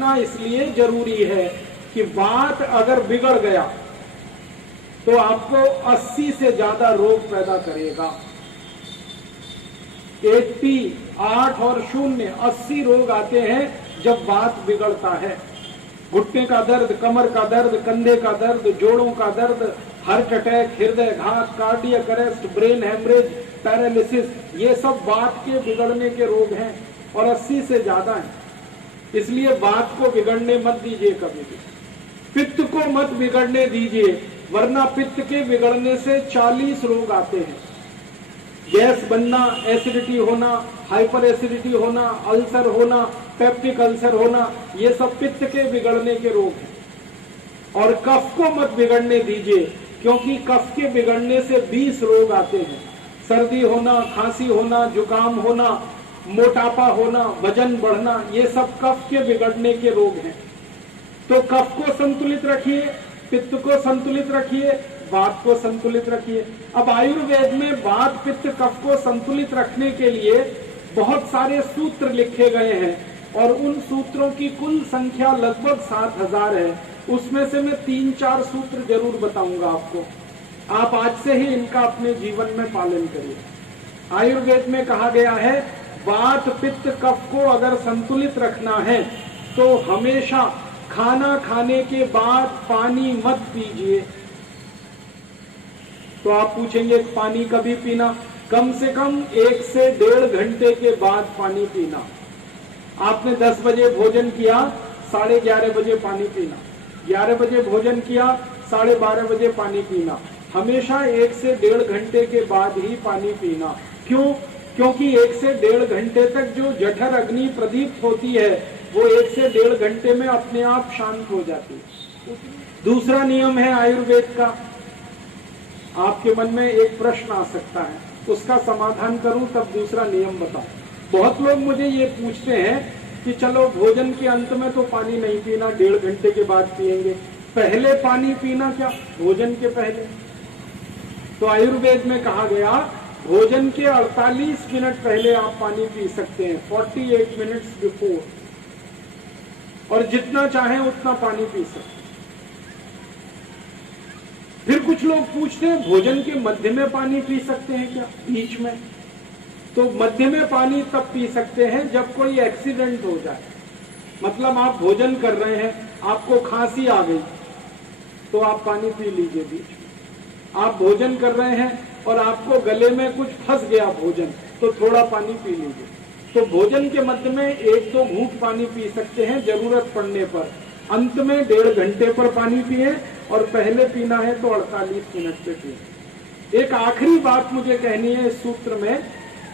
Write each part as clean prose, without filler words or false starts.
रखना इसलिए जरूरी है कि वात अगर बिगड़ गया तो आपको 80 से ज्यादा रोग पैदा करेगा। 80, 8 और 0, 80 रोग आते हैं जब वात बिगड़ता है। घुटने का दर्द, कमर का दर्द, कंधे का दर्द, जोड़ों का दर्द, हार्ट अटैक, हृदय घात, cardiac arrest, brain haemorrhage, paralysis, ये सब वात के बिगड़ने के रोग हैं और 80 से ज्यादा हैं। इसलिए वात को बिगड़ने मत दीजिए कभी भी। पित्त को मत बिगड़ने दीजिए, वरना पित्त के बिगड़ने से 40 रोग आते हैं। गैस बनना, एसिडिटी होना, हाइपर एसिडिटी होना, अल्सर होना, पेप्टिक अल्सर होना, ये सब पित्त के बिगड़ने के रोग हैं। और कफ को मत बिगड़ने दीजिए, क्योंकि कफ के बिगड़ने से 20 रोग आते हैं। सर्दी होना, खांसी होना, जुकाम होना, मोटापा होना, वजन बढ़ना, ये सब कफ के बिगड़ने के रोग हैं। तो कफ को संतुलित रखिए, पित्त को संतुलित रखिए, वात को संतुलित रखिए। अब आयुर्वेद में वात, पित्त, कफ को संतुलित रखने के लिए बहुत सारे सूत्र लिखे गए हैं और उन सूत्रों की कुल संख्या लगभग 7000 है। उसमें से मैं 3-4 सूत्र जरूर बताऊंगा आपको। आप आज से ही इनका अपने जीवन में पालन करिए। आयुर्वेद में कहा गया है वात, पित्त, कफ को अगर संतुलित रखना है तो हमेशा खाना खाने के बाद पानी मत पीजिए। तो आप पूछेंगे पानी कभी पीना? कम से कम 1 से 1.5 घंटे के बाद पानी पीना। आपने 10 बजे भोजन किया, 11:30 बजे पानी पीना। 11 बजे भोजन किया, 12:30 बजे पानी पीना। हमेशा 1 से 1.5 घंटे के बाद ही पानी पीना। क्यों? क्योंकि 1 से 1.5 घंटे तक जो जठर अग्नि प्रदीप्त होती है वो 1 से 1.5 घंटे में अपने आप शांत हो जाती है। दूसरा नियम है आयुर्वेद का। आपके मन में एक प्रश्न आ सकता है, उसका समाधान करूं तब दूसरा नियम बताऊं। बहुत लोग मुझे ये पूछते हैं कि चलो भोजन के अंत में तो पानी नहीं पीना, 1.5 घंटे के बाद पिएंगे, पहले पानी पीना क्या, भोजन के पहले? तो आयुर्वेद में कहा गया भोजन के 48 मिनट पहले आप पानी पी सकते हैं, 48 मिनट्स बिफोर, और जितना चाहें उतना पानी पी सकते हैं। फिर कुछ लोग पूछते हैं भोजन के मध्य में पानी पी सकते हैं क्या, बीच में? तो मध्य में पानी तब पी सकते हैं जब कोई एक्सीडेंट हो जाए। मतलब आप भोजन कर रहे हैं, आपको खांसी आ गई तो आप पानी पी लीजिए बीच में। आप भोजन कर रहे हैं और आपको गले में कुछ फंस गया भोजन, तो थोड़ा पानी पी लीजिए। तो भोजन के मध्य में 1-2 घूंट पानी पी सकते हैं जरूरत पड़ने पर। अंत में 1.5 घंटे पर पानी पिए और पहले पीना है तो 48 मिनट पे पिए। एक आखिरी बात मुझे कहनी है इस सूत्र में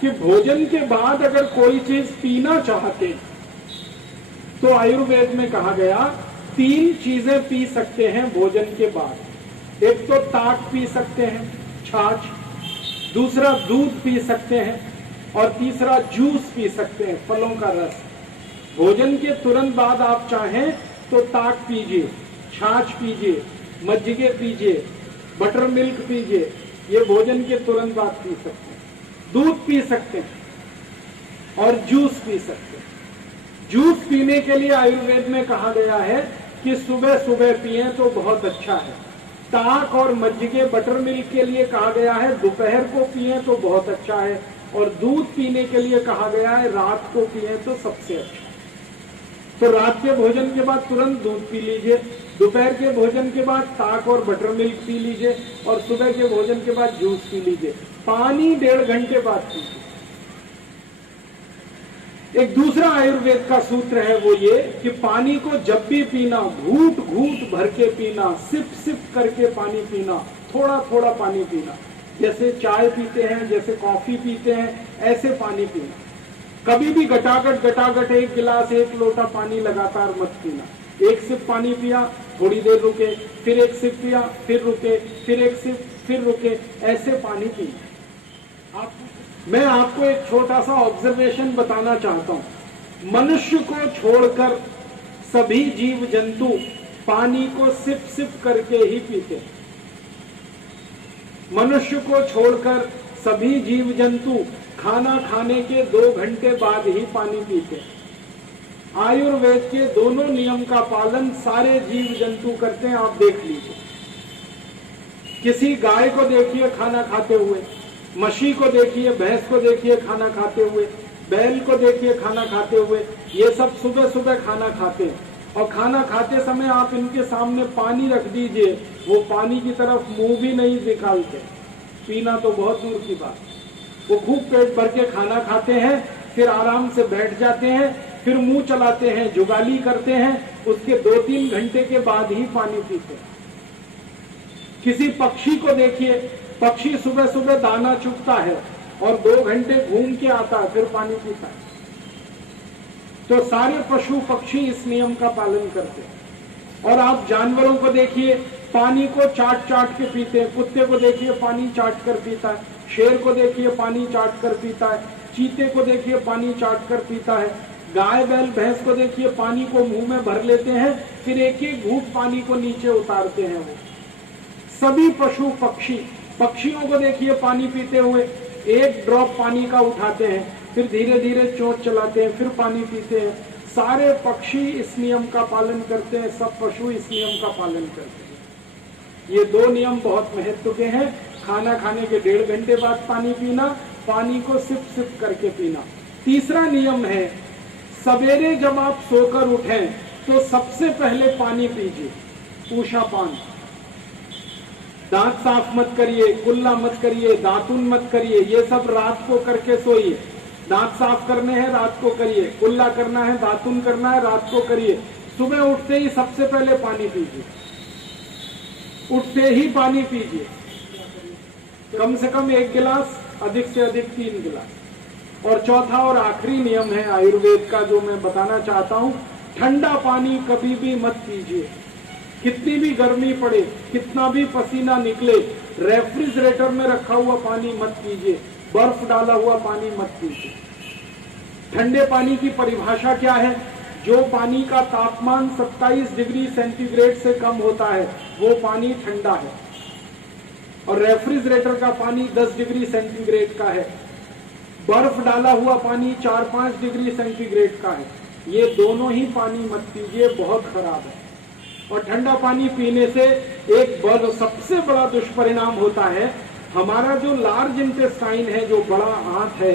कि भोजन के बाद अगर कोई चीज पीना चाहते तो आयुर्वेद में कहा गया 3 चीजें पी सकते हैं भोजन के बाद। एक तो ताक पी सकते हैं, छाछ, दूसरा दूध पी सकते हैं और तीसरा जूस पी सकते हैं, फलों का रस। भोजन के तुरंत बाद आप चाहें तो ताक पीजिए, छाछ पीजिए, मज्जिगे पीजिए, बटर मिल्क पीजिए, ये भोजन के तुरंत बाद पी सकते हैं। दूध पी सकते हैं और जूस पी सकते हैं। जूस पीने के लिए आयुर्वेद में कहा गया है कि सुबह सुबह पिए तो बहुत अच्छा है। ताक और मज्जिगे, बटर मिल्क के लिए कहा गया है दोपहर को पिए तो बहुत अच्छा है, और दूध पीने के लिए कहा गया है रात को पिए तो सबसे अच्छा। तो रात के भोजन के बाद तुरंत दूध पी लीजिए, दोपहर के भोजन के बाद ताक और बटर मिल्क पी लीजिए और सुबह के भोजन के बाद जूस पी लीजिए। पानी 1.5 घंटे बाद पीजिए। एक दूसरा आयुर्वेद का सूत्र है वो ये कि पानी को जब भी पीना घूंट घूंट भर के पीना, सिप सिप करके पानी पीना, थोड़ा थोड़ा पानी पीना। जैसे चाय पीते हैं, जैसे कॉफी पीते हैं, ऐसे पानी पीना। कभी भी गटागट 1 गिलास 1 लोटा पानी लगातार मत पीना। 1 सिप पानी पिया, थोड़ी देर रुके, फिर 1 सिप पिया, फिर रुके, फिर 1 सिप, फिर रुके, ऐसे पानी पीना। मैं आपको एक छोटा सा ऑब्जर्वेशन बताना चाहता हूं। मनुष्य को छोड़कर सभी जीव जंतु पानी को सिप सिप करके ही पीते हैं। मनुष्य को छोड़कर सभी जीव जंतु खाना खाने के 2 घंटे बाद ही पानी पीते हैं। आयुर्वेद के दोनों नियम का पालन सारे जीव जंतु करते हैं, आप देख लीजिए। किसी गाय को देखिए खाना खाते हुए, मछली को देखिए, भैंस को देखिए खाना खाते हुए, बैल को देखिए खाना खाते हुए, ये सब सुबह सुबह खाना खाते हैं। और खाना खाते समय आप इनके सामने पानी रख दीजिए, वो पानी की तरफ मुंह भी नहीं निकालते, पीना तो बहुत दूर की बात। वो खूब पेट भर के खाना खाते हैं, फिर आराम से बैठ जाते हैं, फिर मुंह चलाते हैं, जुगाली करते हैं, उसके 2-3 घंटे के बाद ही पानी पीते हैं। किसी पक्षी को देखिए, पक्षी सुबह सुबह दाना चुगता है और 2 घंटे घूम के आता है, फिर पानी पीता है। तो सारे पशु पक्षी इस नियम का पालन करते हैं। और आप जानवरों को देखिए, पानी को चाट चाट के पीते हैं। कुत्ते को देखिए पानी चाट कर पीता है, शेर को देखिए पानी चाट कर पीता है, चीते को देखिए पानी चाट कर पीता है, गाय बैल भैंस को देखिए पानी को मुंह में भर लेते हैं, फिर एक एक घूंट पानी को नीचे उतारते हैं। वो सभी पशु पक्षी, पक्षियों को देखिए पानी पीते हुए, एक ड्रॉप पानी का उठाते हैं, फिर धीरे धीरे चोंच चलाते हैं, फिर पानी पीते हैं। सारे पक्षी इस नियम का पालन करते हैं, सब पशु इस नियम का पालन करते हैं। ये 2 नियम बहुत महत्व के हैं। खाना खाने के 1.5 घंटे बाद पानी पीना, पानी को सिप सिप करके पीना। तीसरा नियम है, सवेरे जब आप सोकर उठें तो सबसे पहले पानी पीजिए, ऊषापान। दांत साफ मत करिए, कुल्ला मत करिए, दातुन मत करिए, ये सब रात को करके सोइए। दांत साफ करने हैं रात को करिए, कुल्ला करना है, दातुन करना है, रात को करिए। सुबह उठते ही सबसे पहले पानी पीजिए, उठते ही पानी पीजिए, कम से कम 1 गिलास, अधिक से अधिक 3 गिलास। और चौथा और आखिरी नियम है आयुर्वेद का जो मैं बताना चाहता हूं, ठंडा पानी कभी भी मत पीजिए। कितनी भी गर्मी पड़े, कितना भी पसीना निकले, रेफ्रिजरेटर में रखा हुआ पानी मत पीजिए, बर्फ डाला हुआ पानी मत पीजिए। ठंडे पानी की परिभाषा क्या है? जो पानी का तापमान 27 डिग्री सेंटीग्रेड से कम होता है वो पानी ठंडा है, और रेफ्रिजरेटर का पानी 10 डिग्री सेंटीग्रेड का है। बर्फ डाला हुआ पानी 4-5 डिग्री सेंटीग्रेड का है। ये दोनों ही पानी मत पीजिए, बहुत खराब है। और ठंडा पानी पीने से एक सबसे बड़ा दुष्परिणाम होता है, हमारा जो लार्ज इंटेस्टाइन है, जो बड़ा आंत है,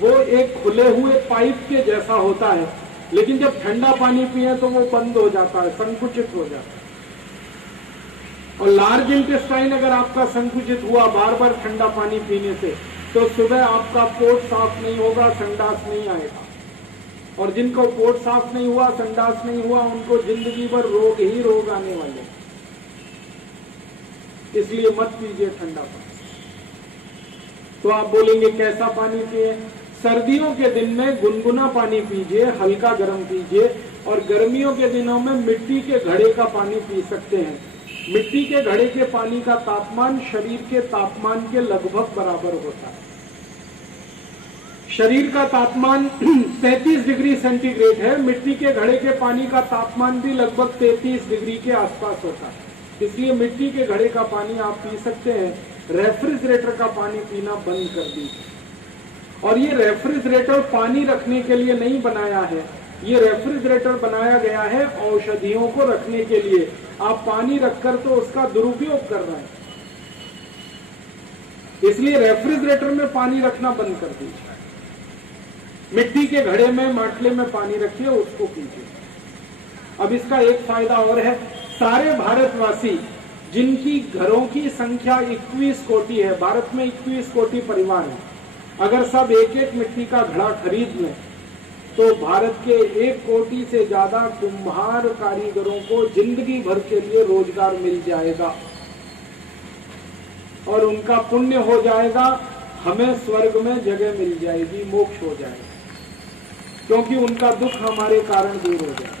वो एक खुले हुए पाइप के जैसा होता है, लेकिन जब ठंडा पानी पिए तो वो बंद हो जाता है, संकुचित हो जाता है। और लार्ज इंटेस्टाइन अगर आपका संकुचित हुआ बार बार ठंडा पानी पीने से, तो सुबह आपका पोट साफ नहीं होगा, संडास नहीं आएगा। और जिनको पोट साफ नहीं हुआ, संडास नहीं हुआ, उनको जिंदगी भर रोग ही रोग आने वाले। इसलिए मत पीजिए ठंडा पानी। तो आप बोलेंगे कैसा पानी पिए? सर्दियों के दिन में गुनगुना पानी पीजिए, हल्का गर्म पीजिए। और गर्मियों के दिनों में मिट्टी के घड़े का पानी पी सकते हैं। मिट्टी के घड़े के पानी का तापमान शरीर के तापमान के लगभग बराबर होता है। शरीर का तापमान 33 डिग्री सेंटीग्रेड है, मिट्टी के घड़े के पानी का तापमान भी लगभग 33 डिग्री के आसपास होता है। इसलिए मिट्टी के घड़े का पानी आप पी सकते हैं, रेफ्रिजरेटर का पानी पीना बंद कर दीजिए। और ये रेफ्रिजरेटर पानी रखने के लिए नहीं बनाया है, ये रेफ्रिजरेटर बनाया गया है औषधियों को रखने के लिए। आप पानी रखकर तो उसका दुरुपयोग कर रहे हैं, इसलिए रेफ्रिजरेटर में पानी रखना बंद कर दीजिए। मिट्टी के घड़े में, माटले में पानी रखिए, उसको पीजिए। अब इसका एक फायदा और है, सारे भारतवासी जिनकी घरों की संख्या 21 कोटि है, भारत में 21 कोटि परिवार है, अगर सब एक एक मिट्टी का घड़ा खरीद लें तो भारत के 1 कोटि से ज्यादा कुम्हार कारीगरों को जिंदगी भर के लिए रोजगार मिल जाएगा और उनका पुण्य हो जाएगा। हमें स्वर्ग में जगह मिल जाएगी, मोक्ष हो जाएगा, क्योंकि उनका दुख हमारे कारण दूर हो जाएगा।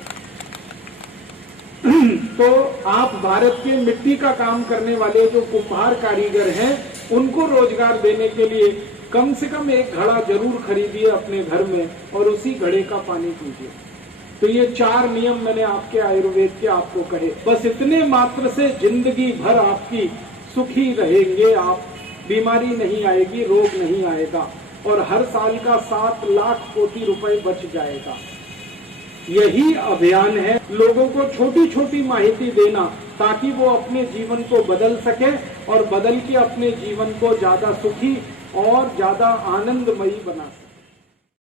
तो आप भारत के मिट्टी का काम करने वाले जो कुम्हार कारीगर हैं, उनको रोजगार देने के लिए कम से कम एक घड़ा जरूर खरीदिए अपने घर में और उसी घड़े का पानी पीजिए। तो ये 4 नियम मैंने आपके आयुर्वेद के आपको कहे, बस इतने मात्र से जिंदगी भर आपकी सुखी रहेंगे आप, बीमारी नहीं आएगी, रोग नहीं आएगा, और हर साल का 7 लाख कोटि रुपए बच जाएगा। यही अभियान है, लोगों को छोटी छोटी माहिती देना ताकि वो अपने जीवन को बदल सके और बदल के अपने जीवन को ज्यादा सुखी और ज्यादा आनंदमयी बना सके।